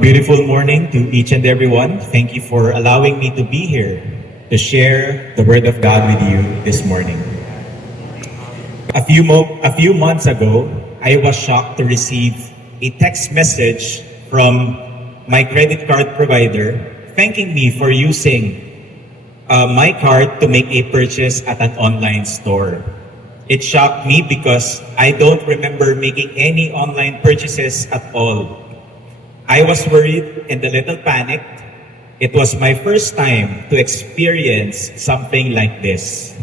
beautiful morning to each and everyone. Thank you for allowing me to be here to share the Word of God with you this morning. A few months ago, I was shocked to receive a text message from my credit card provider thanking me for using my card to make a purchase at an online store. It shocked me because I don't remember making any online purchases at all. I was worried and a little panicked. It was my first time to experience something like this.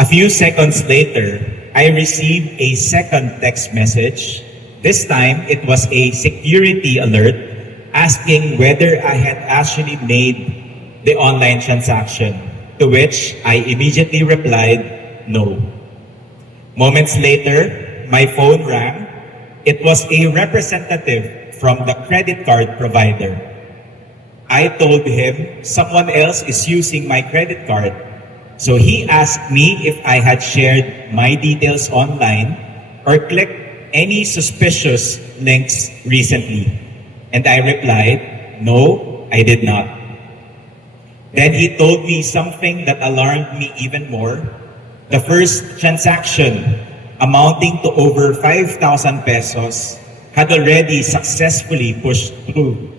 A few seconds later, I received a second text message. This time, it was a security alert asking whether I had actually made the online transaction, to which I immediately replied, no. Moments later, my phone rang. It was a representative from the credit card provider. I told him someone else is using my credit card. So he asked me if I had shared my details online or clicked any suspicious links recently. And I replied, no, I did not. Then he told me something that alarmed me even more. The first transaction, amounting to over 5,000 pesos, had already successfully pushed through.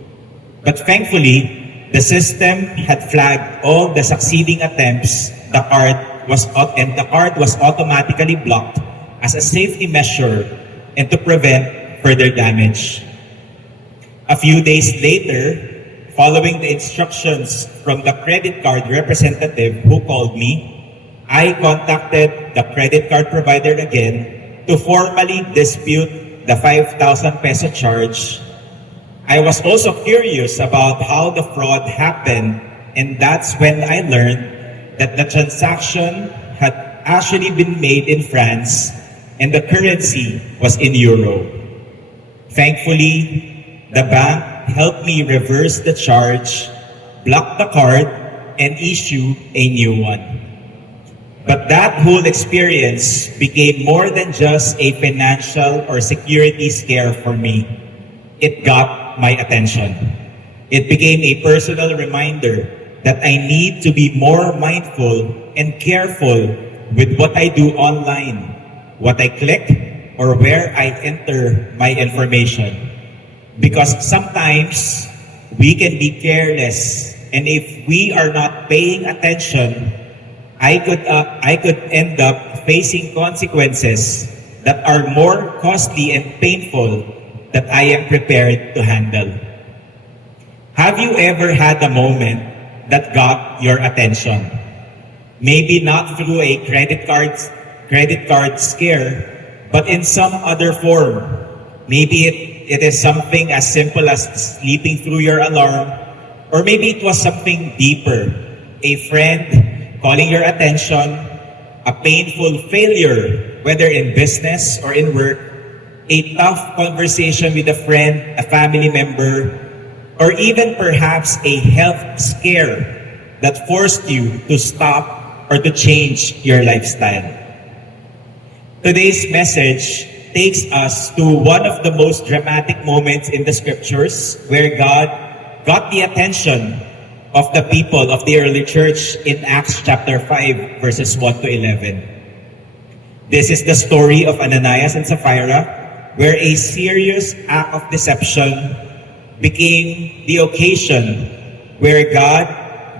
But thankfully, the system had flagged all the succeeding attempts. The card was automatically blocked as a safety measure and to prevent further damage. A few days later, following the instructions from the credit card representative who called me, I contacted the credit card provider again to formally dispute the 5,000 peso charge. I was also curious about how the fraud happened, and that's when I learned that the transaction had actually been made in France and the currency was in euro. Thankfully, the bank helped me reverse the charge, block the card, and issue a new one. But that whole experience became more than just a financial or security scare for me. It got my attention. It became a personal reminder that I need to be more mindful and careful with what I do online, what I click, or where I enter my information. Because sometimes we can be careless, and if we are not paying attention, I could end up facing consequences that are more costly and painful that I am prepared to handle. Have you ever had a moment that got your attention? Maybe not through a credit card scare, but in some other form. Maybe it is something as simple as sleeping through your alarm, or maybe it was something deeper, a friend calling your attention, a painful failure, whether in business or in work, a tough conversation with a friend, a family member, or even perhaps a health scare that forced you to stop or to change your lifestyle. Today's message takes us to one of the most dramatic moments in the scriptures where God got the attention of the people of the early church in Acts chapter 5, verses 1 to 11. This is the story of Ananias and Sapphira, where a serious act of deception became the occasion where God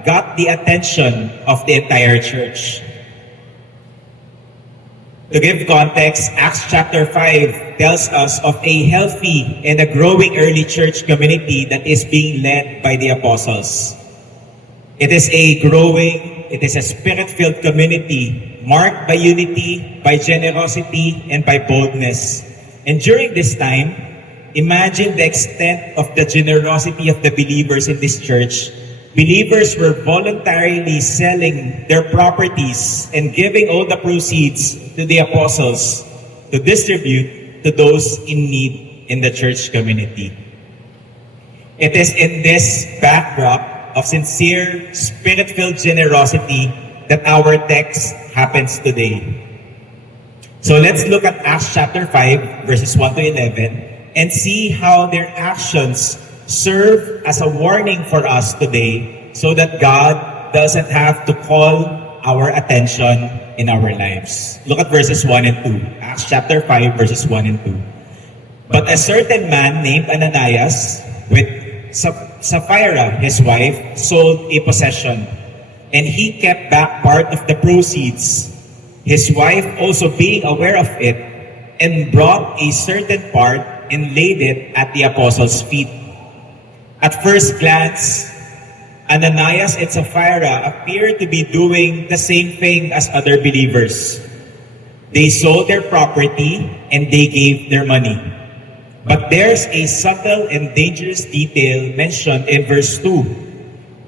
got the attention of the entire church. To give context, Acts chapter 5 tells us of a healthy and a growing early church community that is being led by the apostles. It is a spirit-filled community marked by unity, by generosity, and by boldness. And during this time, imagine the extent of the generosity of the believers in this church. Believers were voluntarily selling their properties and giving all the proceeds to the apostles to distribute to those in need in the church community. It is in this backdrop of sincere, spirit-filled generosity that our text happens today. So let's look at Acts chapter 5, verses 1 to 11, and see how their actions serve as a warning for us today so that God doesn't have to call our attention in our lives. Look at verses 1 and 2. Acts chapter 5, verses 1 and 2. But a certain man named Ananias, with Sapphira, his wife, sold a possession, and he kept back part of the proceeds. His wife also being aware of it, and brought a certain part and laid it at the apostles' feet. At first glance, Ananias and Sapphira appear to be doing the same thing as other believers. They sold their property and they gave their money. But there's a subtle and dangerous detail mentioned in verse 2.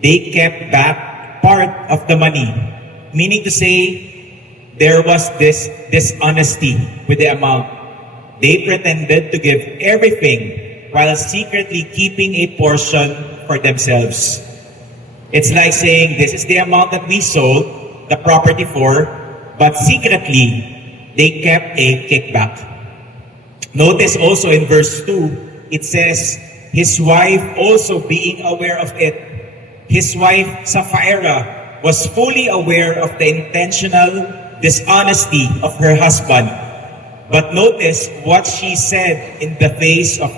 They kept back part of the money, meaning to say there was this dishonesty with the amount. They pretended to give everything while secretly keeping a portion for themselves. It's like saying, this is the amount that we sold the property for, but secretly, they kept a kickback. Notice also in verse 2, it says, his wife also being aware of it. His wife, Sapphira, was fully aware of the intentional dishonesty of her husband. But notice what she said in the face of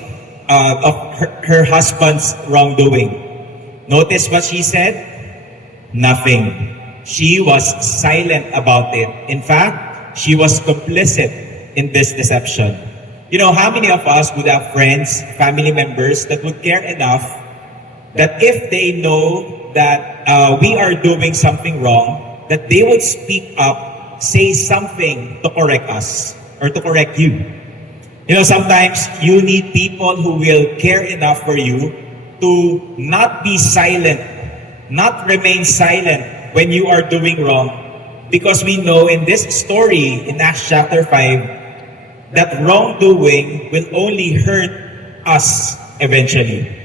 her husband's wrongdoing. Notice what she said? Nothing. She was silent about it. In fact, she was complicit in this deception. You know, how many of us would have friends, family members that would care enough that if they know that we are doing something wrong, that they would speak up, say something to correct us or to correct you? You know, sometimes you need people who will care enough for you to not be silent, not remain silent when you are doing wrong. Because we know in this story, in Acts chapter 5, that wrongdoing will only hurt us eventually.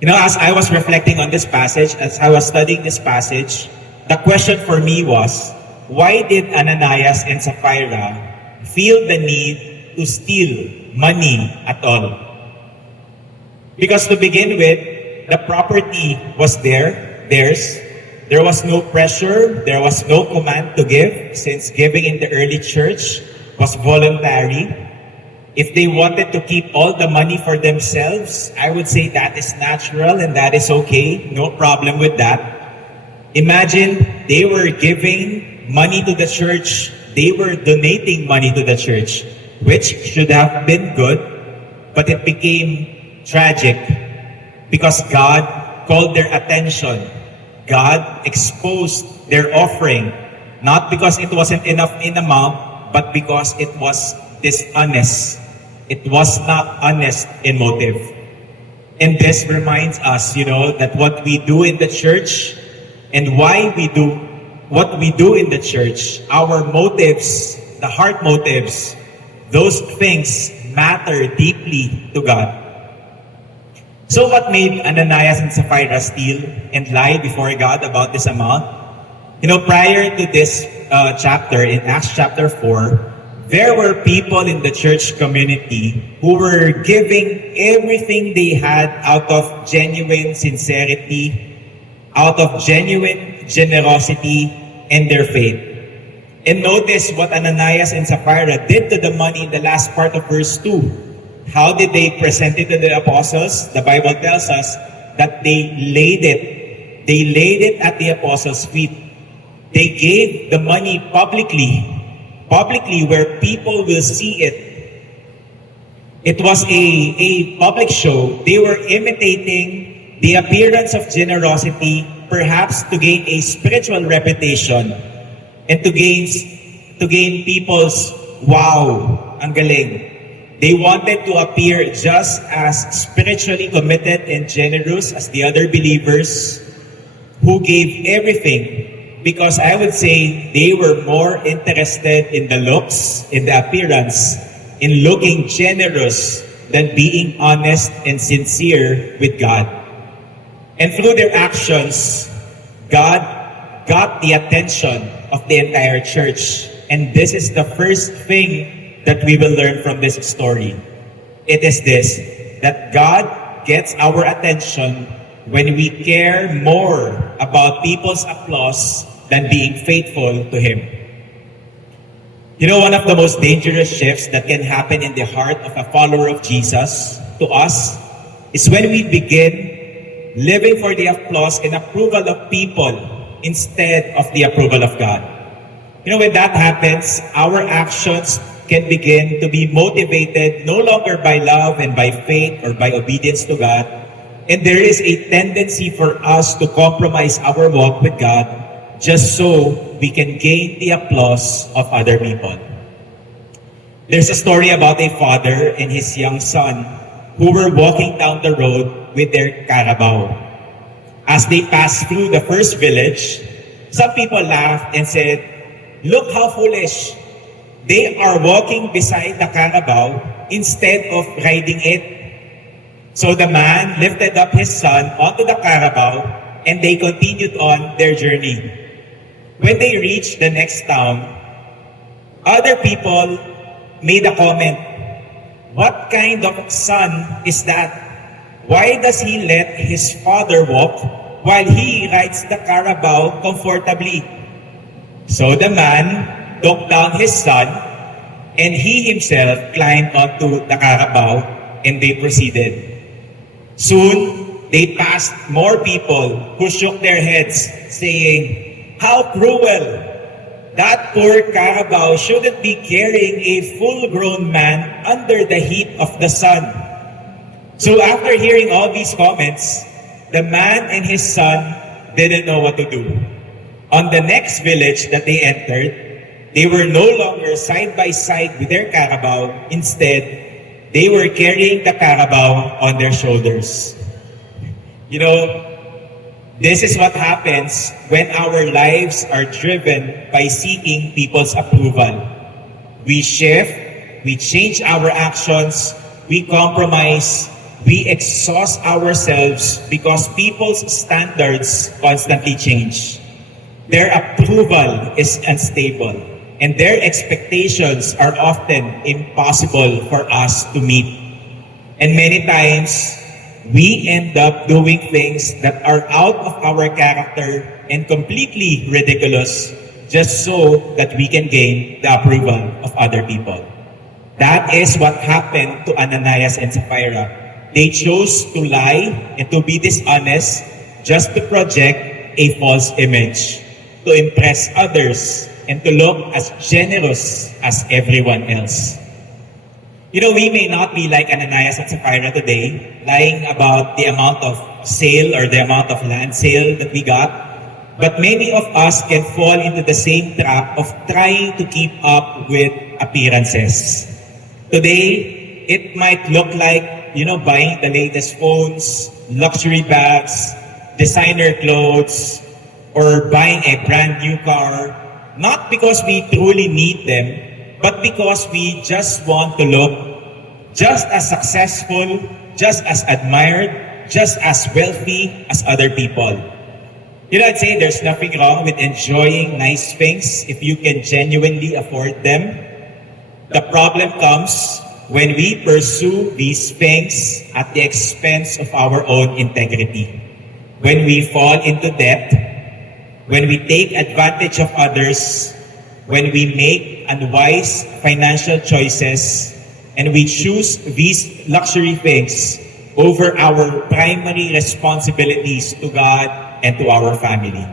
You know, as I was reflecting on this passage, as I was studying this passage, the question for me was, why did Ananias and Sapphira feel the need to steal money at all? Because to begin with, the property was theirs. There was no pressure, there was no command to give, since giving in the early church was voluntary. If they wanted to keep all the money for themselves, I would say that is natural and that is okay. No problem with that. Imagine they were giving money to the church, they were donating money to the church, which should have been good, but it became tragic because God called their attention. God exposed their offering, not because it wasn't enough in amount, but because it was dishonest. It was not honest in motive. And this reminds us, you know, that what we do in the church and why we do what we do in the church, our motives, the heart motives, those things matter deeply to God. So what made Ananias and Sapphira steal and lie before God about this amount? You know, prior to this chapter, in Acts chapter 4, there were people in the church community who were giving everything they had out of genuine sincerity, out of genuine generosity and their faith. And notice what Ananias and Sapphira did to the money in the last part of verse 2. How did they present it to the apostles? The Bible tells us that they laid it. They laid it at the apostles' feet. They gave the money publicly where people will see it. It was a public show. They were imitating the appearance of generosity, perhaps to gain a spiritual reputation and to gain people's wow, ang galing. They wanted to appear just as spiritually committed and generous as the other believers who gave everything, because I would say they were more interested in the looks, in the appearance, in looking generous than being honest and sincere with God. And through their actions, God got the attention of the entire church. And this is the first thing that we will learn from this story. It is this, that God gets our attention when we care more about people's applause than being faithful to Him. You know, one of the most dangerous shifts that can happen in the heart of a follower of Jesus to us is when we begin living for the applause and approval of people instead of the approval of God. You know, when that happens, our actions can begin to be motivated no longer by love and by faith or by obedience to God. And there is a tendency for us to compromise our walk with God just so we can gain the applause of other people. There's a story about a father and his young son who were walking down the road with their carabao. As they passed through the first village, some people laughed and said, "Look how foolish. They are walking beside the carabao instead of riding it." So the man lifted up his son onto the carabao and they continued on their journey. When they reached the next town, other people made a comment. "What kind of son is that? Why does he let his father walk while he rides the carabao comfortably?" So the man took down his son and he himself climbed onto the carabao and they proceeded. Soon, they passed more people who shook their heads saying, "How cruel! That poor carabao shouldn't be carrying a full-grown man under the heat of the sun." So after hearing all these comments, the man and his son didn't know what to do. On the next village that they entered, they were no longer side by side with their carabao. Instead, they were carrying the carabao on their shoulders. You know, this is what happens when our lives are driven by seeking people's approval. We shift, we change our actions, we compromise, we exhaust ourselves because people's standards constantly change. Their approval is unstable, and their expectations are often impossible for us to meet. And many times, we end up doing things that are out of our character and completely ridiculous just so that we can gain the approval of other people. That is what happened to Ananias and Sapphira. They chose to lie and to be dishonest just to project a false image, to impress others, and to look as generous as everyone else. You know, we may not be like Ananias and Sapphira today, lying about the amount of sale or the amount of land sale that we got, but many of us can fall into the same trap of trying to keep up with appearances. Today, it might look like, buying the latest phones, luxury bags, designer clothes, or buying a brand new car, not because we truly need them, but because we just want to look just as successful, just as admired, just as wealthy as other people. I'd say there's nothing wrong with enjoying nice things if you can genuinely afford them. The problem comes when we pursue these things at the expense of our own integrity. When we fall into debt, when we take advantage of others, when we make unwise financial choices, and we choose these luxury things over our primary responsibilities to God and to our family.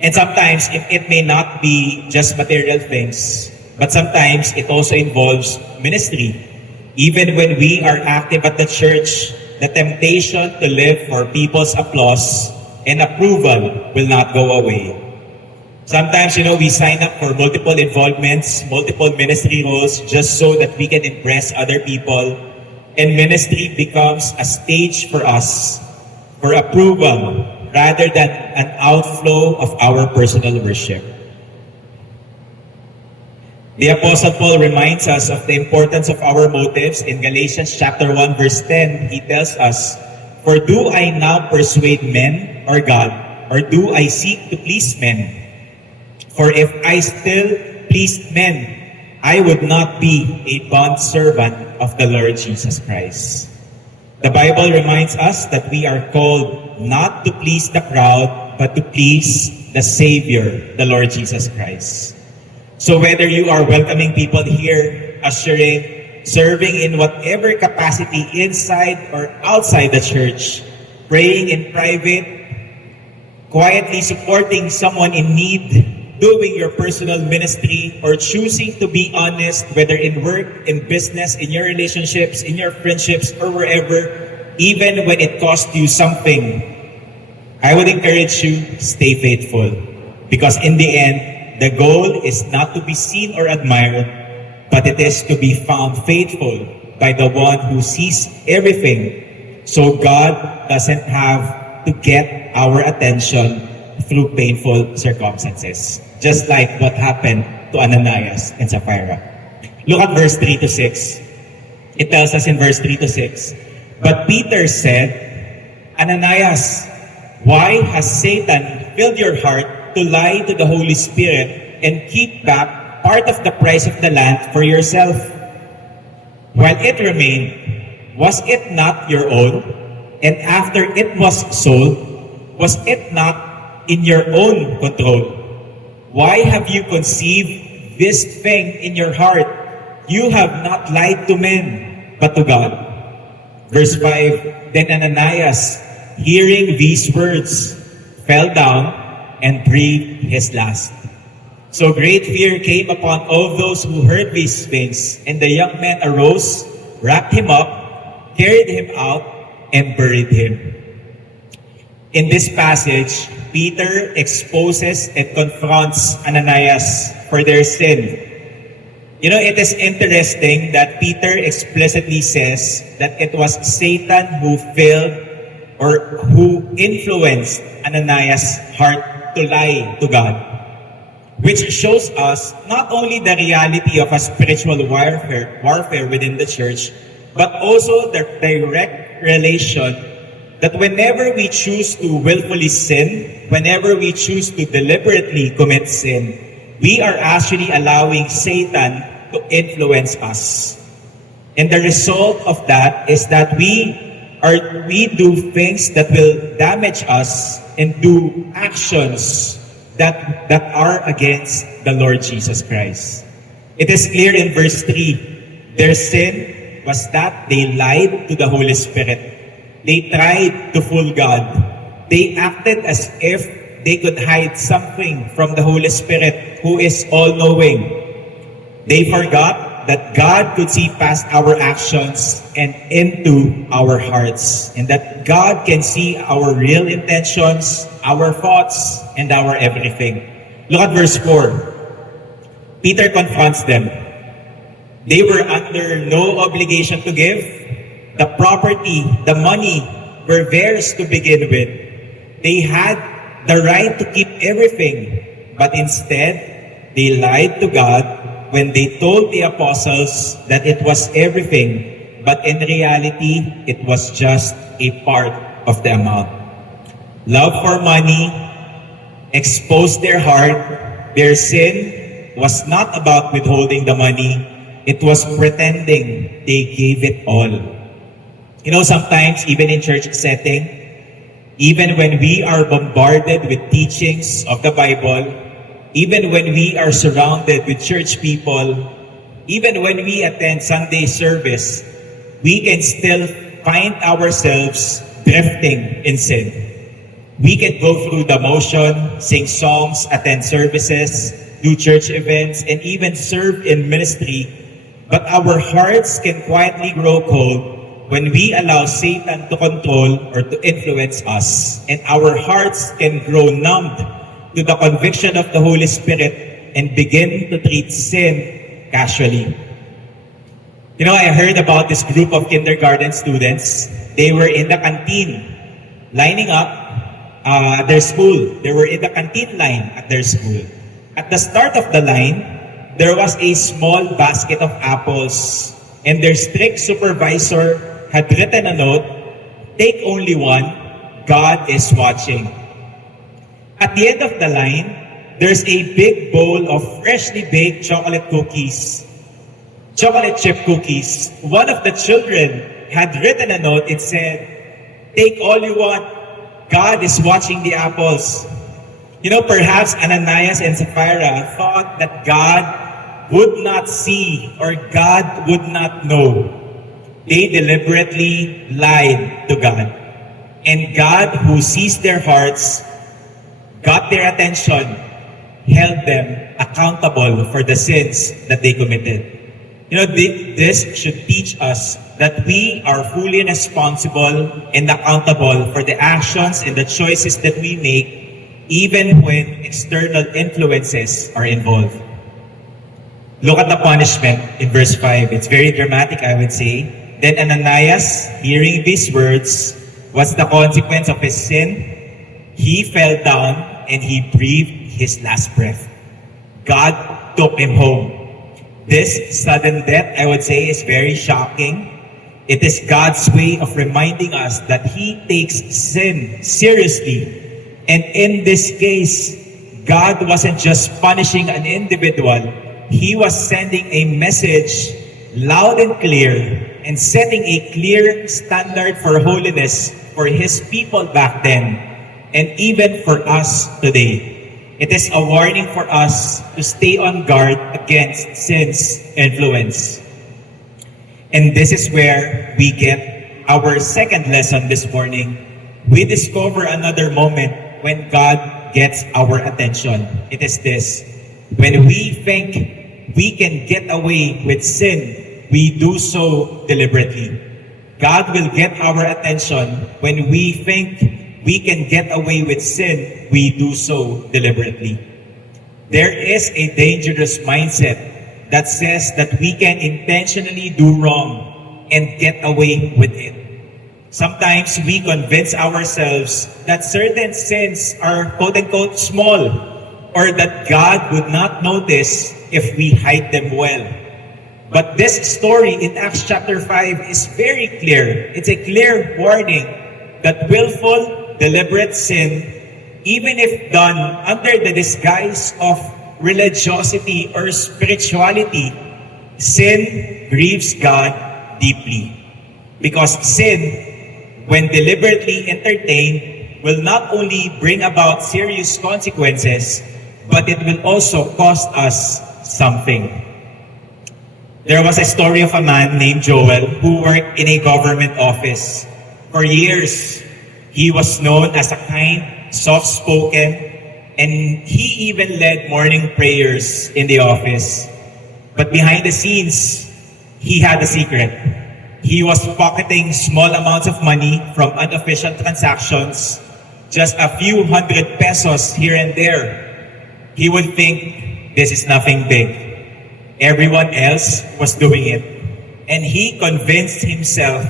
And sometimes it may not be just material things, but sometimes it also involves ministry. Even when we are active at the church, the temptation to live for people's applause and approval will not go away. Sometimes, we sign up for multiple involvements, multiple ministry roles just so that we can impress other people. And ministry becomes a stage for us for approval rather than an outflow of our personal worship. The Apostle Paul reminds us of the importance of our motives. In Galatians chapter 1 verse 10, he tells us, "For do I now persuade men or God, or do I seek to please men? For if I still pleased men, I would not be a bondservant of the Lord Jesus Christ." The Bible reminds us that we are called not to please the crowd, but to please the Savior, the Lord Jesus Christ. So whether you are welcoming people here, ushering, serving in whatever capacity inside or outside the church, praying in private, quietly supporting someone in need, doing your personal ministry, or choosing to be honest, whether in work, in business, in your relationships, in your friendships, or wherever, even when it costs you something, I would encourage you, stay faithful. Because in the end, the goal is not to be seen or admired, but it is to be found faithful by the one who sees everything. So God doesn't have to get our attention through painful circumstances. Just like what happened to Ananias and Sapphira. Look at verse 3 to 6. It tells us in verse 3 to 6, "But Peter said, Ananias, why has Satan filled your heart to lie to the Holy Spirit and keep back part of the price of the land for yourself? While it remained, was it not your own? And after it was sold, was it not in your own control? Why have you conceived this thing in your heart? You have not lied to men, but to God." Verse 5, "Then Ananias, hearing these words, fell down and breathed his last. So great fear came upon all those who heard these things, and the young man arose, wrapped him up, carried him out, and buried him." In this passage, Peter exposes and confronts Ananias for their sin. You know, it is interesting that Peter explicitly says that it was Satan who filled or who influenced Ananias' heart to lie to God, which shows us not only the reality of a spiritual warfare within the church, but also the direct relation that whenever we choose to willfully sin, whenever we choose to deliberately commit sin, we are actually allowing Satan to influence us. And the result of that is that we do things that will damage us and do actions that are against the Lord Jesus Christ. It is clear in verse 3, their sin was that they lied to the Holy Spirit. They tried to fool God. They acted as if they could hide something from the Holy Spirit, who is all-knowing. They forgot that God could see past our actions and into our hearts, and that God can see our real intentions, our thoughts, and our everything. Look at verse 4. Peter confronts them. They were under no obligation to give. The property, the money were theirs to begin with. They had the right to keep everything, but instead, they lied to God when they told the apostles that it was everything, but in reality, it was just a part of the amount. Love for money exposed their heart. Their sin was not about withholding the money. It was pretending they gave it all. You know, sometimes, even in church setting, even when we are bombarded with teachings of the Bible, even when we are surrounded with church people, even when we attend Sunday service, we can still find ourselves drifting in sin. We can go through the motion, sing songs, attend services, do church events, and even serve in ministry, but our hearts can quietly grow cold when we allow Satan to control or to influence us, and our hearts can grow numbed to the conviction of the Holy Spirit and begin to treat sin casually. You know, I heard about this group of kindergarten students. They were in the canteen, lining up at their school. They were in the canteen line at their school. At the start of the line, there was a small basket of apples, and their strict supervisor had written a note, "Take only one, God is watching." At the end of the line, there's a big bowl of freshly baked chocolate cookies, chocolate chip cookies. One of the children had written a note. It said, "Take all you want. God is watching the apples." You know, perhaps Ananias and Sapphira thought that God would not see or God would not know. They deliberately lied to God. And God, who sees their hearts, got their attention, held them accountable for the sins that they committed. You know, this should teach us that we are fully responsible and accountable for the actions and the choices that we make, even when external influences are involved. Look at the punishment in verse 5. It's very dramatic, I would say. Then Ananias, hearing these words, what's the consequence of his sin? He fell down and he breathed his last breath. God took him home. This sudden death, I would say, is very shocking. It is God's way of reminding us that He takes sin seriously. And in this case, God wasn't just punishing an individual, He was sending a message loud and clear and setting a clear standard for holiness for His people back then and even for us today. It is a warning for us to stay on guard against sin's influence. And this is where we get our second lesson this morning. We discover another moment when God gets our attention. It is this: when we think we can get away with sin, we do so deliberately. God will get our attention when we think we can get away with sin, we do so deliberately. There is a dangerous mindset that says that we can intentionally do wrong and get away with it. Sometimes we convince ourselves that certain sins are quote-unquote small, or that God would not notice if we hide them well. But this story in Acts chapter 5 is very clear. It's a clear warning that willful, deliberate sin, even if done under the disguise of religiosity or spirituality, sin grieves God deeply. Because sin, when deliberately entertained, will not only bring about serious consequences, but it will also cost us something. There was a story of a man named Joel who worked in a government office. For years, he was known as a kind, soft-spoken, and he even led morning prayers in the office. But behind the scenes, he had a secret. He was pocketing small amounts of money from unofficial transactions, just a few hundred pesos here and there. He would think, this is nothing big. Everyone else was doing it. And he convinced himself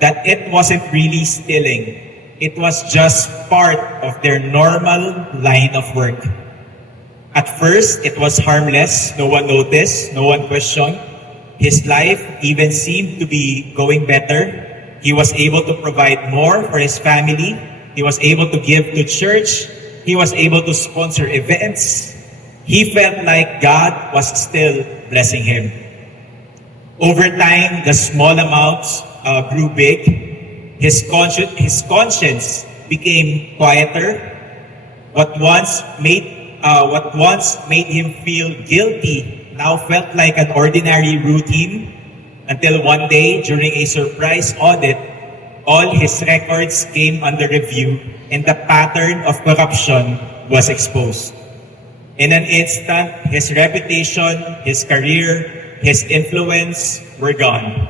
that it wasn't really stealing. It was just part of their normal line of work. At first, it was harmless. No one noticed. No one questioned. His life even seemed to be going better. He was able to provide more for his family. He was able to give to church. He was able to sponsor events. He felt like God was still blessing him. Over time, the small amounts grew big. His conscience became quieter. What once made him feel guilty now felt like an ordinary routine, until one day, during a surprise audit, all his records came under review and the pattern of corruption was exposed. In an instant, his reputation, his career, his influence were gone.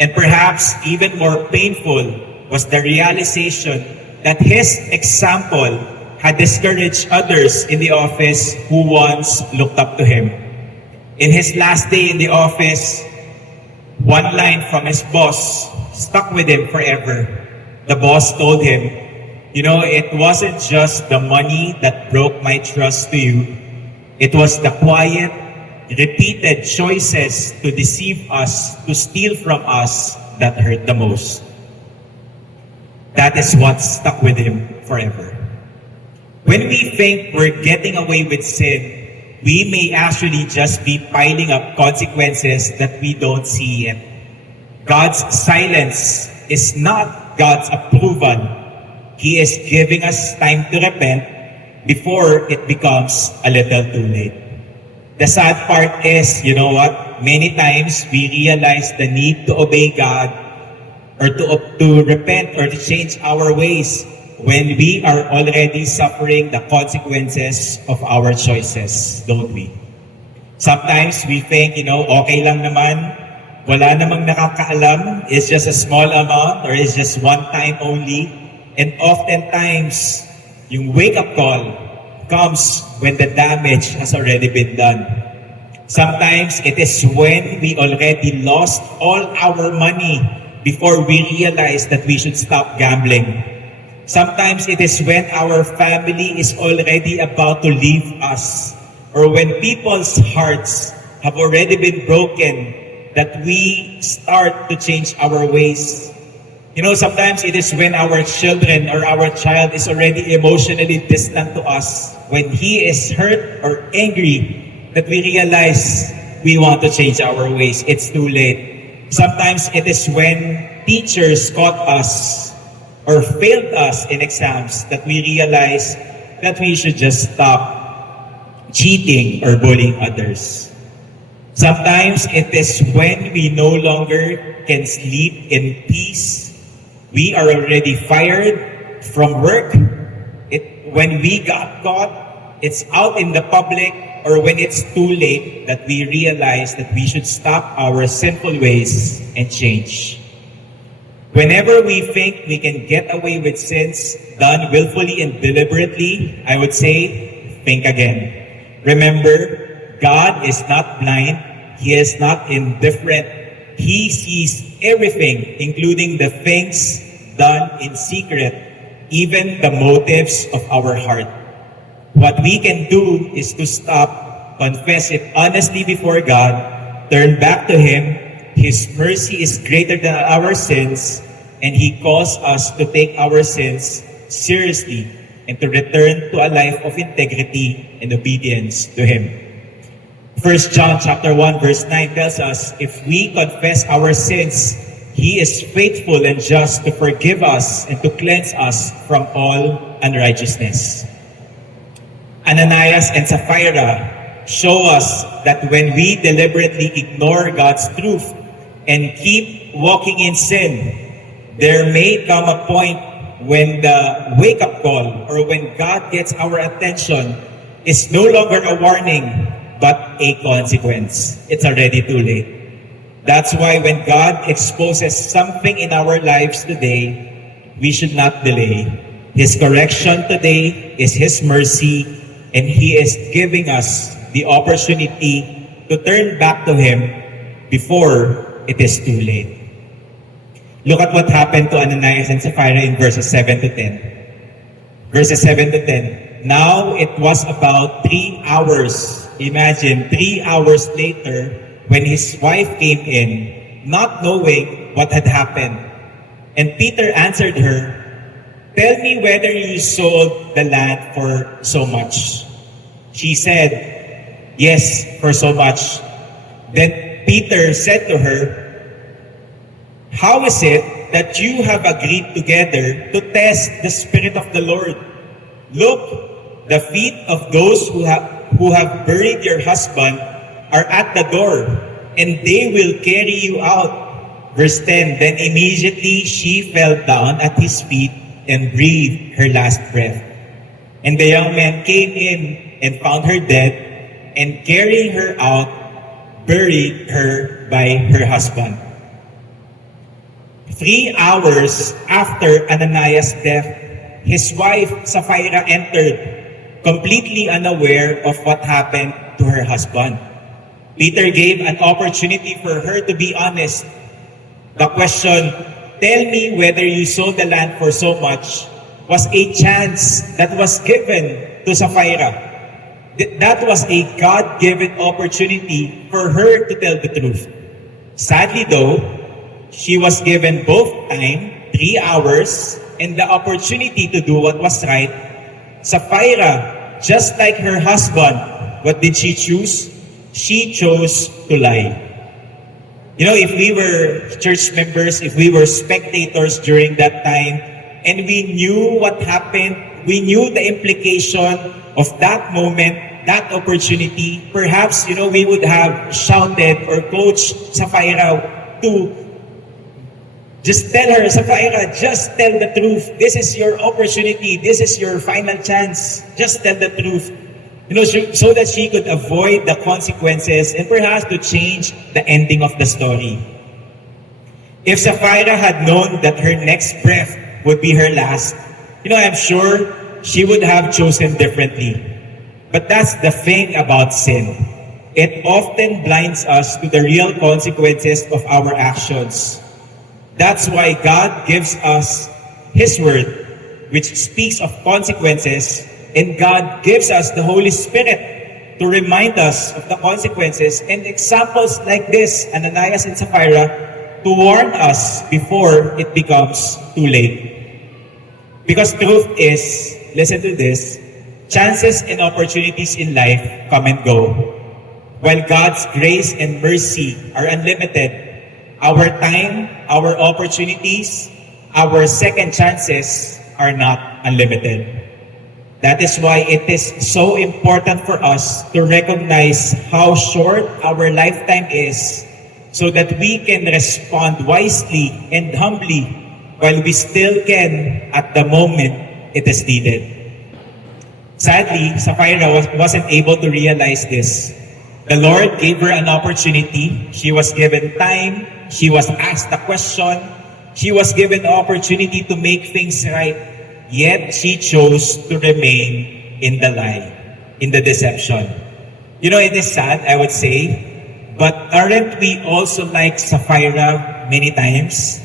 And perhaps even more painful was the realization that his example had discouraged others in the office who once looked up to him. In his last day in the office, one line from his boss stuck with him forever. The boss told him, you know, it wasn't just the money that broke my trust to you. It was the quiet, repeated choices to deceive us, to steal from us, that hurt the most. That is what stuck with him forever. When we think we're getting away with sin, we may actually just be piling up consequences that we don't see yet. God's silence is not God's approval. He is giving us time to repent before it becomes a little too late. The sad part is, you know what? Many times we realize the need to obey God or to repent or to change our ways when we are already suffering the consequences of our choices, don't we? Sometimes we think, okay lang naman, wala namang nakakaalam, it's just a small amount or it's just one time only. And oftentimes, yung wake-up call comes when the damage has already been done. Sometimes it is when we already lost all our money before we realize that we should stop gambling. Sometimes it is when our family is already about to leave us, or when people's hearts have already been broken, that we start to change our ways. Sometimes it is when our children or our child is already emotionally distant to us, when he is hurt or angry, that we realize we want to change our ways. It's too late. Sometimes it is when teachers caught us or failed us in exams that we realize that we should just stop cheating or bullying others. Sometimes it is when we no longer can sleep in peace. We are already fired from work. When we got caught, it's out in the public, or when it's too late that we realize that we should stop our sinful ways and change. Whenever we think we can get away with sins done willfully and deliberately, I would say, think again. Remember, God is not blind. He is not indifferent. He sees everything, including the things done in secret, even the motives of our heart. What we can do is to stop, confess it honestly before God, turn back to Him. His mercy is greater than our sins, and He calls us to take our sins seriously and to return to a life of integrity and obedience to Him. 1 John chapter 1 verse 9 tells us, if we confess our sins, He is faithful and just to forgive us and to cleanse us from all unrighteousness. Ananias and Sapphira show us that when we deliberately ignore God's truth and keep walking in sin, there may come a point when the wake-up call or when God gets our attention is no longer a warning but a consequence. It's already too late. That's why when God exposes something in our lives today, we should not delay. His correction today is His mercy, and He is giving us the opportunity to turn back to Him before it is too late. Look at what happened to Ananias and Sapphira in verses 7 to 10. Verses 7 to 10. Now it was about 3 hours. Imagine, 3 hours later, when his wife came in, not knowing what had happened. And Peter answered her, tell me whether you sold the land for so much. She said, yes, for so much. Then Peter said to her, how is it that you have agreed together to test the Spirit of the Lord? Look, the feet of those who have buried your husband are at the door, and they will carry you out. Verse 10, then immediately she fell down at his feet and breathed her last breath. And the young man came in and found her dead, and carrying her out, buried her by her husband. 3 hours after Ananias' death, his wife Sapphira entered, completely unaware of what happened to her husband. Peter gave an opportunity for her to be honest. The question, tell me whether you sold the land for so much, was a chance that was given to Sapphira. That was a God-given opportunity for her to tell the truth. Sadly though, she was given both time, 3 hours, and the opportunity to do what was right. Sapphira, just like her husband, what did she choose? She chose to lie. You know, if we were church members, if we were spectators during that time, and we knew what happened, we knew the implication of that moment, that opportunity, perhaps, we would have shouted or coached Sapphira to just tell her, Sapphira, just tell the truth. This is your opportunity. This is your final chance. Just tell the truth. So that she could avoid the consequences and perhaps to change the ending of the story. If Sapphira had known that her next breath would be her last, I'm sure she would have chosen differently. But that's the thing about sin. It often blinds us to the real consequences of our actions. That's why God gives us His Word, which speaks of consequences, and God gives us the Holy Spirit to remind us of the consequences, and examples like this, Ananias and Sapphira, to warn us before it becomes too late. Because truth is, listen to this, chances and opportunities in life come and go. While God's grace and mercy are unlimited, our time, our opportunities, our second chances are not unlimited. That is why it is so important for us to recognize how short our lifetime is so that we can respond wisely and humbly while we still can at the moment it is needed. Sadly, Sapphira wasn't able to realize this. The Lord gave her an opportunity. She was given time. She was asked a question. She was given the opportunity to make things right. Yet she chose to remain in the lie, in the deception. It is sad, I would say, but aren't we also like Sapphira many times?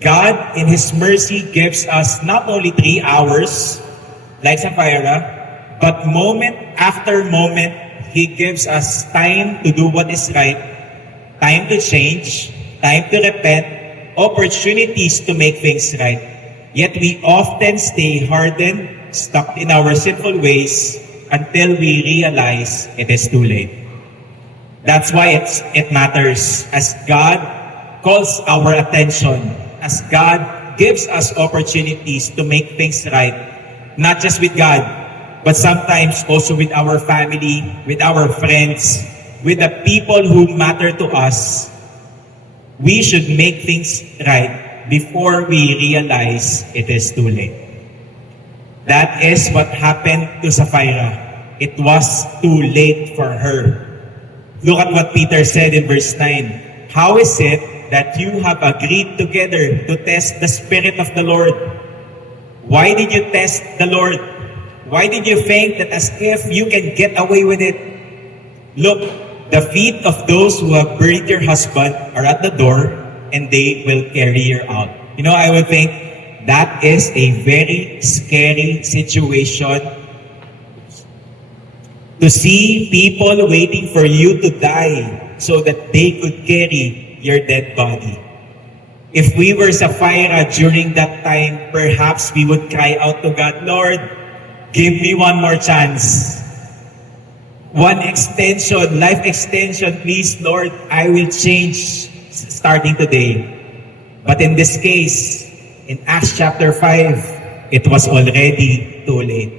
God, in His mercy, gives us not only 3 hours, like Sapphira, but moment after moment, He gives us time to do what is right, time to change, time to repent, opportunities to make things right. Yet we often stay hardened, stuck in our sinful ways, until we realize it is too late. That's why it matters as God calls our attention, as God gives us opportunities to make things right, not just with God, but sometimes also with our family, with our friends, with the people who matter to us. We should make things right before we realize it is too late. That is what happened to Sapphira. It was too late for her. Look at what Peter said in verse 9. How is it that you have agreed together to test the Spirit of the Lord? Why did you test the Lord? Why did you think that as if you can get away with it? Look, the feet of those who have buried your husband are at the door, and they will carry you out. I would think that is a very scary situation to see people waiting for you to die so that they could carry your dead body. If we were Sapphira during that time, perhaps we would cry out to God, Lord, give me one more chance. One extension, life extension, please, Lord, I will change starting today. But in this case, in Acts chapter 5, it was already too late.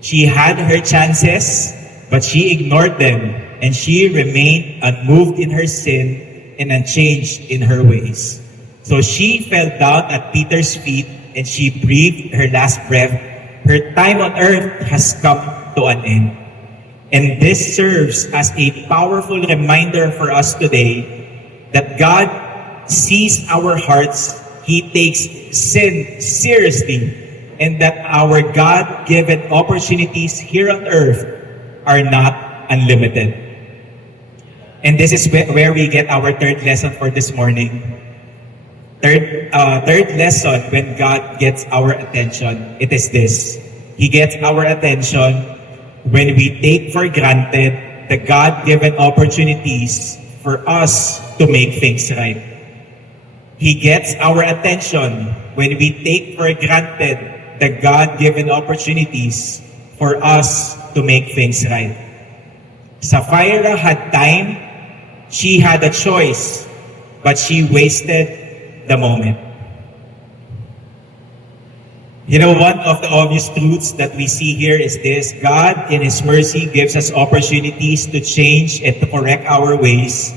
She had her chances, but she ignored them, and she remained unmoved in her sin and unchanged in her ways. So she fell down at Peter's feet, and she breathed her last breath. Her time on earth has come to an end. And this serves as a powerful reminder for us today that God sees our hearts, He takes sin seriously, and that our God-given opportunities here on earth are not unlimited. And this is where we get our third lesson for this morning. Third lesson when God gets our attention, it is this. He gets our attention when we take for granted the God-given opportunities for us to make things right. He gets our attention when we take for granted the God-given opportunities for us to make things right. Sapphira had time. She had a choice. but she wasted the moment. You know, one of the obvious truths that we see here is this: God, in His mercy, gives us opportunities to change and to correct our ways,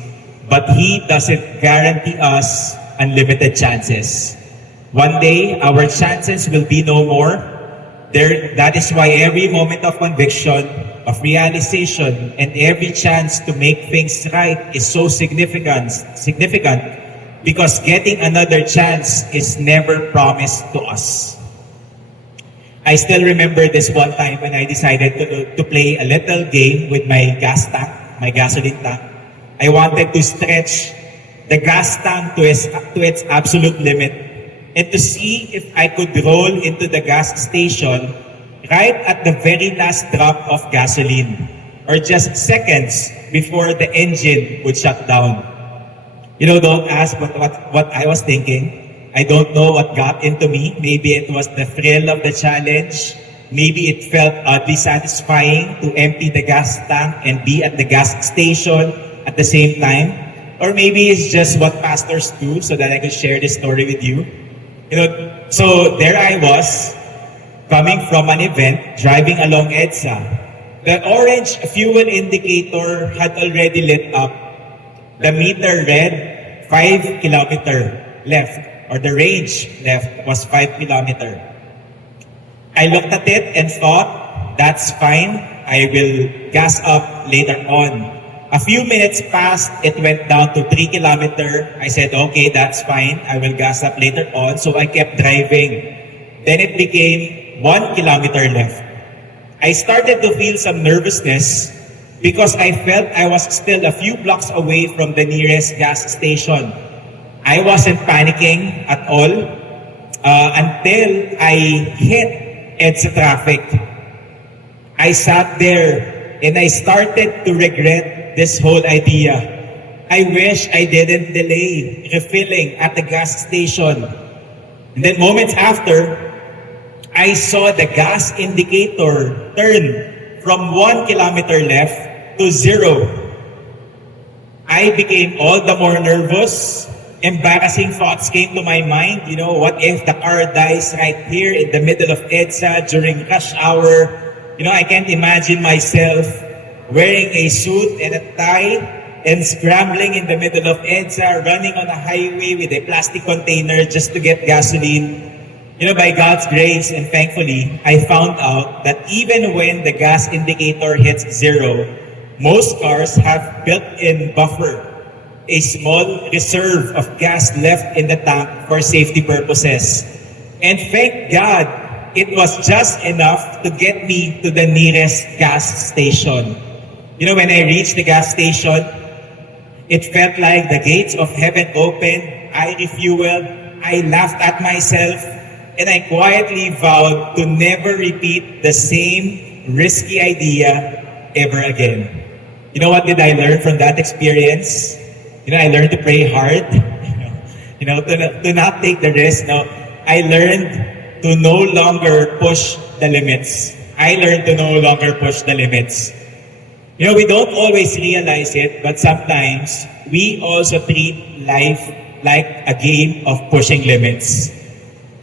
but He doesn't guarantee us unlimited chances. One day, our chances will be no more. That is why every moment of conviction, of realization, and every chance to make things right is so significant, because getting another chance is never promised to us. I still remember this one time when I decided to play a little game with my gas tank, my gasoline tank. I wanted to stretch the gas tank to its absolute limit and to see if I could roll into the gas station right at the very last drop of gasoline, or just seconds before the engine would shut down. You know, don't ask what I was thinking. I don't know what got into me. Maybe it was the thrill of the challenge. Maybe it felt oddly satisfying to empty the gas tank and be at the gas station at the same time. Or maybe it's just what pastors do so that I could share this story with you. You know, so there I was, coming from an event, driving along EDSA. The orange fuel indicator had already lit up. The meter read 5 kilometer left, or the range left was 5 kilometer. I looked at it and thought, that's fine, I will gas up later on. A few minutes passed, it went down to 3 kilometer. I said, okay, that's fine, I will gas up later on. So I kept driving. Then it became 1 kilometer left. I started to feel some nervousness because I felt I was still a few blocks away from the nearest gas station. I wasn't panicking at all until I hit EDSA traffic. I sat there and I started to regret this whole idea. I wish I didn't delay refilling at the gas station. And then moments after, I saw the gas indicator turn from 1 kilometer left to 0. I became all the more nervous. Embarrassing thoughts came to my mind. You know, what if the car dies right here in the middle of EDSA during rush hour? You know, I can't imagine myself wearing a suit and a tie and scrambling in the middle of EDSA, running on a highway with a plastic container just to get gasoline. You know, by God's grace and thankfully, I found out that even when the gas indicator hits 0, most cars have built-in buffer, a small reserve of gas left in the tank for safety purposes. And thank God, it was just enough to get me to the nearest gas station. You know, when I reached the gas station, it felt like the gates of heaven opened. I refueled, I laughed at myself, and I quietly vowed to never repeat the same risky idea ever again. You know what did I learn from that experience? You know, I learned to pray hard, to not take the risk. No, I learned to no longer push the limits. I learned to no longer push the limits. You know, we don't always realize it, but sometimes we also treat life like a game of pushing limits.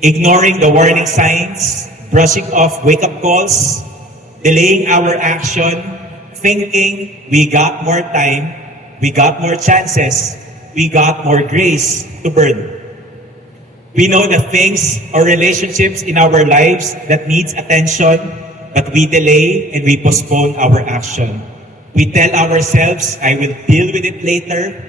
Ignoring the warning signs, brushing off wake-up calls, delaying our action, thinking we got more time, we got more chances, we got more grace to burn. We know the things or relationships in our lives that needs attention, but we delay and we postpone our action. We tell ourselves, I will deal with it later.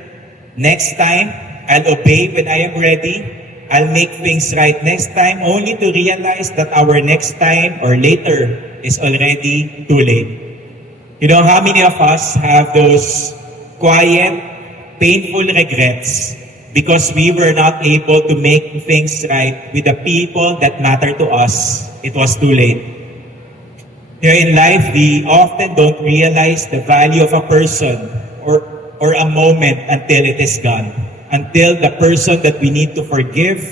Next time, I'll obey when I am ready. I'll make things right next time, only to realize that our next time or later is already too late. You know, how many of us have those quiet, painful regrets because we were not able to make things right with the people that matter to us? It was too late. You know, in life, we often don't realize the value of a person or a moment until it is gone. Until the person that we need to forgive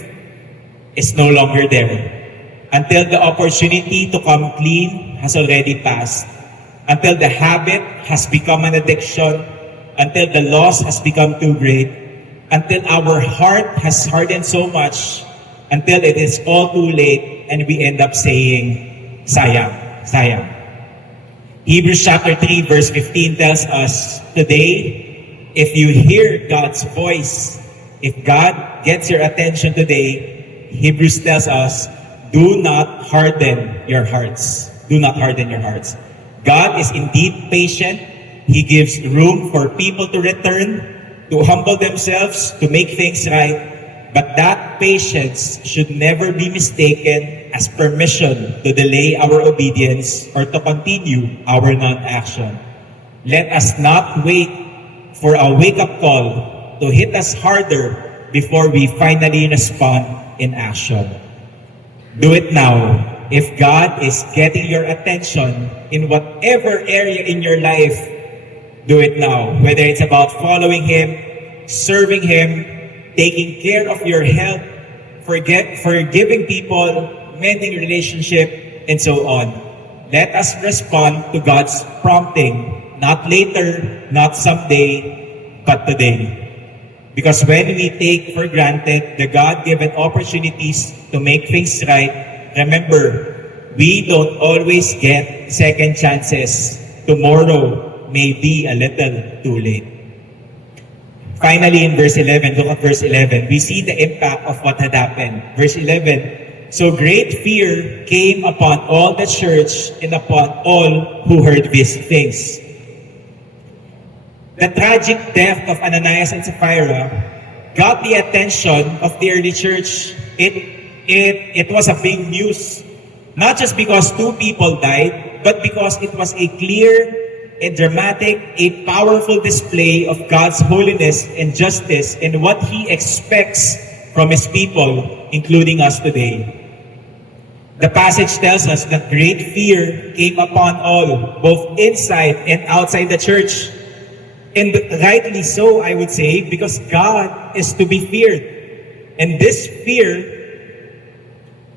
is no longer there. Until the opportunity to come clean has already passed. Until the habit has become an addiction. Until the loss has become too great. until our heart has hardened so much, until it is all too late, and we end up saying, sayang, sayang. Hebrews chapter 3 verse 15 tells us, today, if you hear God's voice, if God gets your attention today, Hebrews tells us, do not harden your hearts. Do not harden your hearts. God is indeed patient. He gives room for people to return, to humble themselves, to make things right. But that patience should never be mistaken as permission to delay our obedience or to continue our non-action. Let us not wait for a wake-up call to hit us harder before we finally respond in action. Do it now. If God is getting your attention in whatever area in your life, do it now. Whether it's about following Him, serving Him, taking care of your health, forgiving people, mending relationship, and so on. Let us respond to God's prompting, not later, not someday, but today. Because when we take for granted the God-given opportunities to make things right, remember, we don't always get second chances. Tomorrow may be a little too late. Finally, in verse 11, look at verse 11, we see the impact of what had happened. Verse 11, so great fear came upon all the church and upon all who heard these things. The tragic death of Ananias and Sapphira got the attention of the early church. It was a big news. Not just because two people died, but because it was a clear, a dramatic, a powerful display of God's holiness and justice and what He expects from His people, including us today. The passage tells us that great fear came upon all, both inside and outside the church. And rightly so, I would say, because God is to be feared. And this fear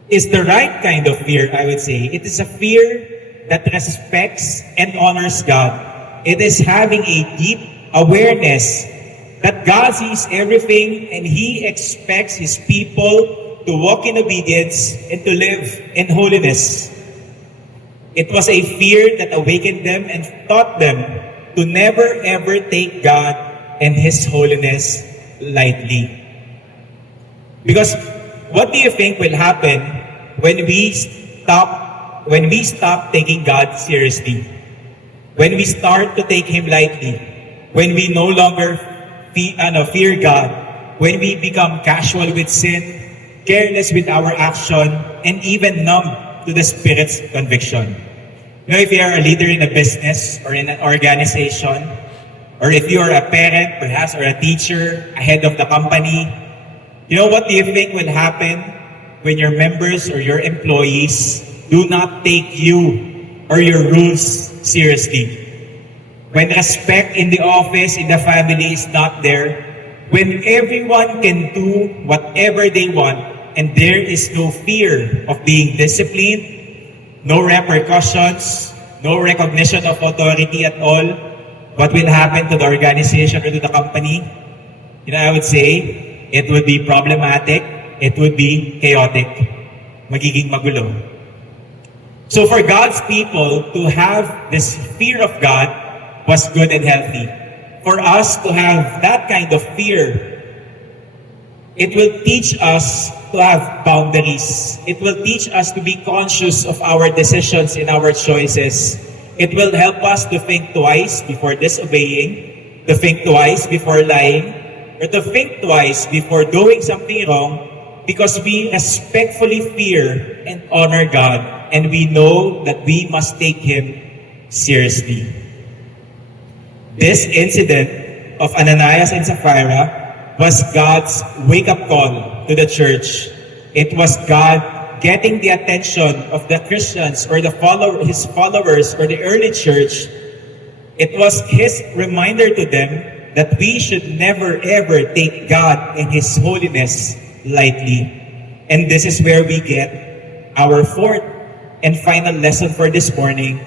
is the right kind of fear, I would say. It is a fear that respects and honors God. It is having a deep awareness that God sees everything and He expects His people to walk in obedience and to live in holiness. It was a fear that awakened them and taught them to never ever take God and His holiness lightly. Because what do you think will happen when we stop taking God seriously? When we start to take Him lightly? When we no longer fear God? When we become casual with sin, careless with our action, and even numb to the Spirit's conviction? You know, if you are a leader in a business or in an organization, or if you are a parent, perhaps, or a teacher, a head of the company, you know what do you think will happen when your members or your employees do not take you or your rules seriously? When respect in the office, in the family is not there, when everyone can do whatever they want, and there is no fear of being disciplined, no repercussions, no recognition of authority at all, what will happen to the organization or to the company? You know, I would say, it would be problematic, it would be chaotic, magiging magulo. So for God's people to have this fear of God was good and healthy. For us to have that kind of fear, it will teach us to have boundaries. It will teach us to be conscious of our decisions and our choices. It will help us to think twice before disobeying, to think twice before lying, or to think twice before doing something wrong, because we respectfully fear and honor God, and we know that we must take Him seriously. This incident of Ananias and Sapphira was God's wake-up call to the church. It was God getting the attention of the Christians or His followers or the early church. It was His reminder to them that we should never ever take God and His holiness lightly. And this is where we get our fourth and final lesson for this morning.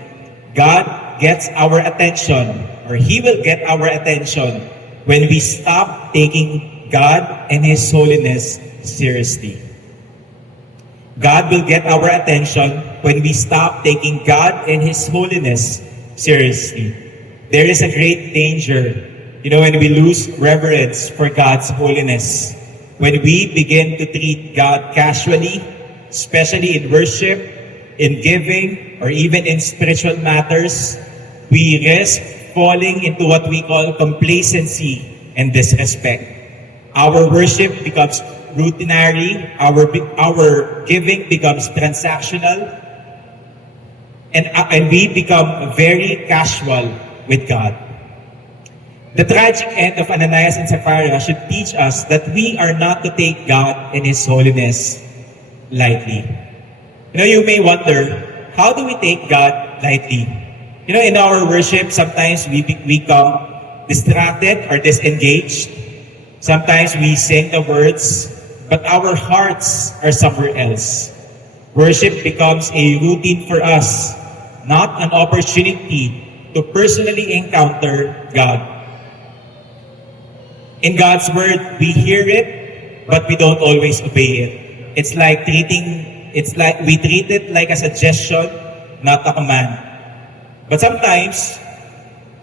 God gets our attention, or He will get our attention when we stop taking God and His holiness seriously. God will get our attention when we stop taking God and His holiness seriously. There is a great danger, when we lose reverence for God's holiness. When we begin to treat God casually, especially in worship, in giving, or even in spiritual matters, we risk falling into what we call complacency and disrespect. Our worship becomes routinary, our giving becomes transactional, and we become very casual with God. The tragic end of Ananias and Sapphira should teach us that we are not to take God and His holiness lightly. You may wonder, how do we take God lightly? In our worship, sometimes we become distracted or disengaged. Sometimes we sing the words, but our hearts are somewhere else. Worship becomes a routine for us, not an opportunity to personally encounter God. In God's Word, we hear it, but we don't always obey it. It's like we treat it like a suggestion, not a command. But sometimes,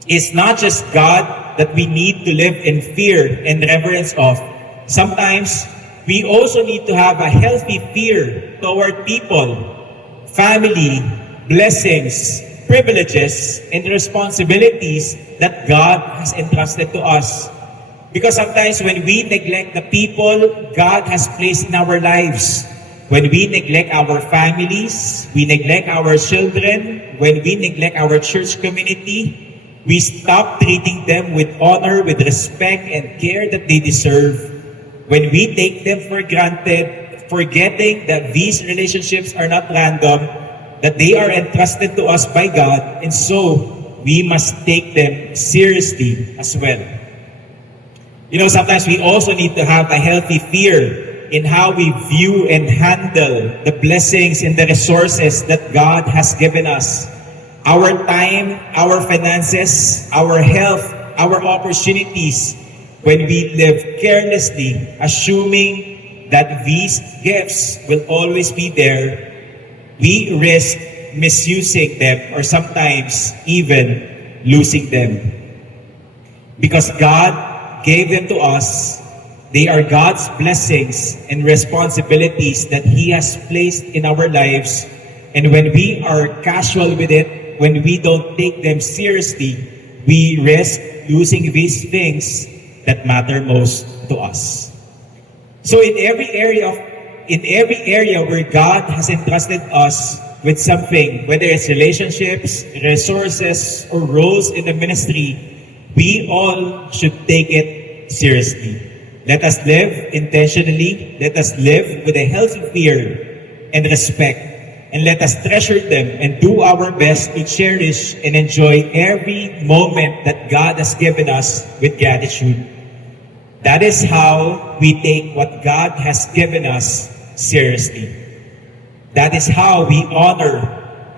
it's not just God that we need to live in fear and reverence of. Sometimes, we also need to have a healthy fear toward people, family, blessings, privileges, and responsibilities that God has entrusted to us. Because sometimes when we neglect the people God has placed in our lives, when we neglect our families, we neglect our children, when we neglect our church community, we stop treating them with honor, with respect, and care that they deserve. When we take them for granted, forgetting that these relationships are not random, that they are entrusted to us by God, and so we must take them seriously as well. Sometimes we also need to have a healthy fear in how we view and handle the blessings and the resources that God has given us. Our time, our finances, our health, our opportunities. When we live carelessly, assuming that these gifts will always be there, we risk misusing them or sometimes even losing them. Because God gave them to us, they are God's blessings and responsibilities that He has placed in our lives. And when we are casual with it, when we don't take them seriously, we risk losing these things that matter most to us. So in every area where God has entrusted us with something, whether it's relationships, resources, or roles in the ministry, we all should take it seriously. Let us live intentionally. Let us live with a healthy fear and respect. And let us treasure them and do our best to cherish and enjoy every moment that God has given us with gratitude. That is how we take what God has given us seriously. That is how we honor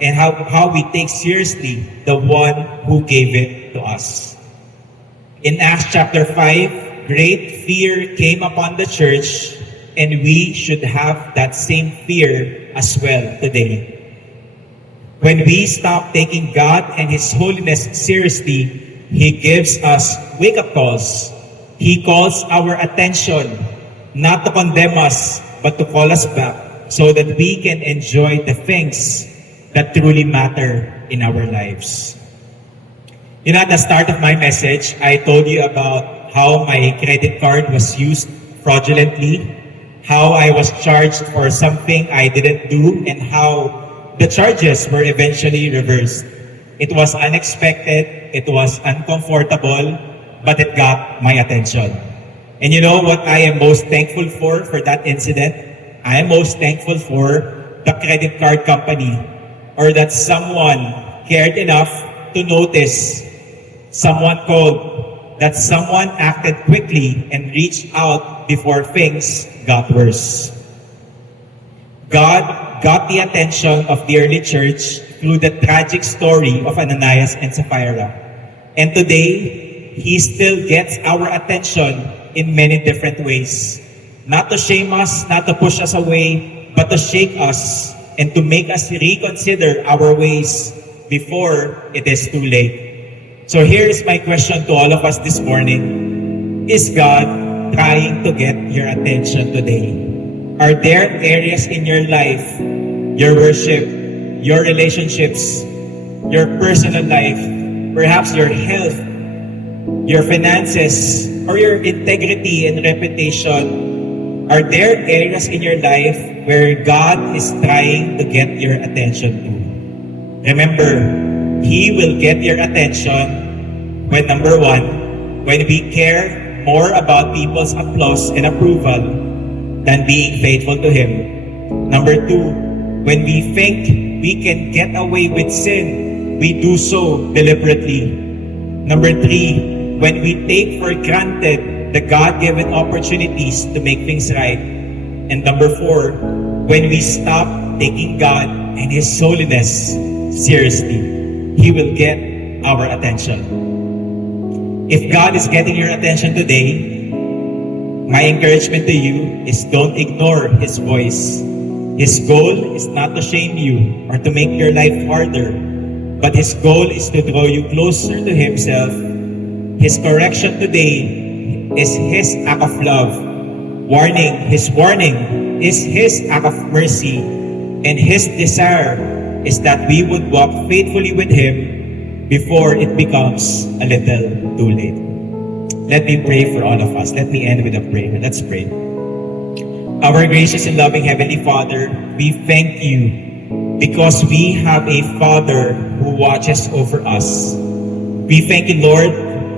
and how we take seriously the one who gave it to us. In Acts chapter 5, great fear came upon the church, and we should have that same fear as well today. When we stop taking God and His holiness seriously, He gives us wake-up calls. He calls our attention, not to condemn us, but to call us back so that we can enjoy the things that truly matter in our lives. At the start of my message, I told you about how my credit card was used fraudulently, how I was charged for something I didn't do, and how the charges were eventually reversed. It was unexpected, it was uncomfortable, but it got my attention. And you know what I am most thankful for that incident? I am most thankful for the credit card company, or that someone cared enough to notice. Someone called, that someone acted quickly and reached out before things got worse. God got the attention of the early church through the tragic story of Ananias and Sapphira. And today, He still gets our attention in many different ways. Not to shame us, not to push us away, but to shake us and to make us reconsider our ways before it is too late. So here is my question to all of us this morning. Is God trying to get your attention today? Are there areas in your life, your worship, your relationships, your personal life, perhaps your health, your finances, or your integrity and reputation? Are there areas in your life where God is trying to get your attention to? Remember, He will get your attention when, number one, when we care more about people's applause and approval than being faithful to Him. Number two, when we think we can get away with sin, we do so deliberately. Number three, when we take for granted the God-given opportunities to make things right. And number four, when we stop taking God and His holiness seriously, He will get our attention. If God is getting your attention today, my encouragement to you is don't ignore His voice. His goal is not to shame you or to make your life harder, but His goal is to draw you closer to Himself. His correction today is His act of love. His warning is His act of mercy. And His desire is that we would walk faithfully with Him before it becomes a little too late. Let me pray for all of us. Let me end with a prayer. Let's pray. Our gracious and loving Heavenly Father, we thank You because we have a Father who watches over us. We thank You, Lord,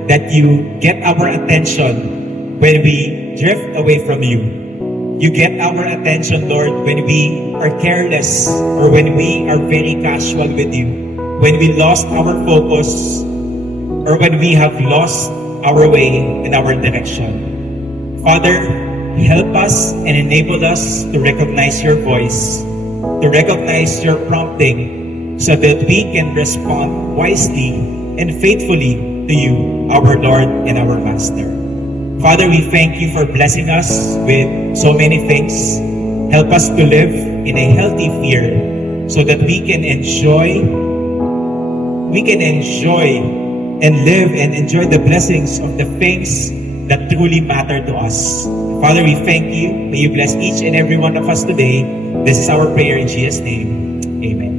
that You get our attention when we drift away from You. You get our attention, Lord, when we are careless or when we are very casual with You, when we lost our focus or when we have lost our way and our direction. Father, help us and enable us to recognize Your voice, to recognize Your prompting so that we can respond wisely and faithfully to You, our Lord and our Master. Father, we thank You for blessing us with so many things. Help us to live in a healthy fear so that we can enjoy and live and enjoy the blessings of the things that truly matter to us. Father, we thank You. May You bless each and every one of us today. This is our prayer in Jesus' name. Amen.